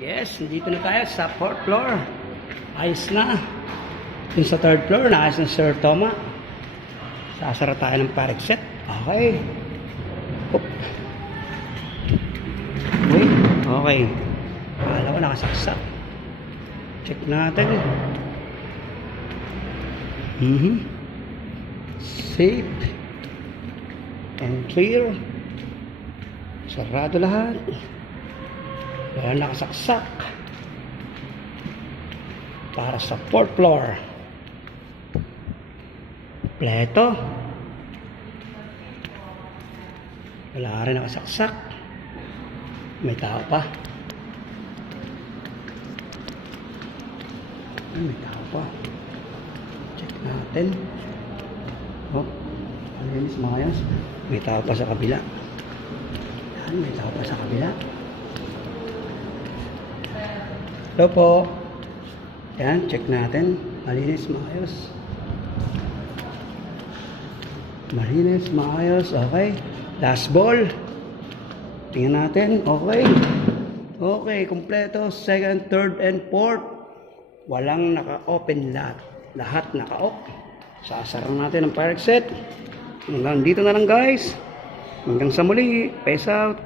Yes, dito na tayo sa 4th floor. Ayos na. Yung sa 3rd floor, naayos na Sir Toma. Sasara tayo ng parek set. Okay. Oop. Wait. Okay. Akala ko nakasaksak. Check natin. Safe. And clear. Sarado lahat. Wala nakasaksak. Para sa 4th floor. Pleto. Wala rin nakasaksak. May tao pa. May tao pa. Check natin. Oh, alinis mayas. May tao pa sa kabila. Yan, may tao pa sa kabila. Hello po. Yan, check natin. Malinis, maayos. Malinis, maayos. Okay. Last ball. Tingnan natin. Okay. Okay, kompleto. 2nd, 3rd, and 4th. Walang naka-open lahat. Lahat naka-off. Sasara natin ang parek set. Hanggang dito na lang guys. Hanggang sa muli. Peace out.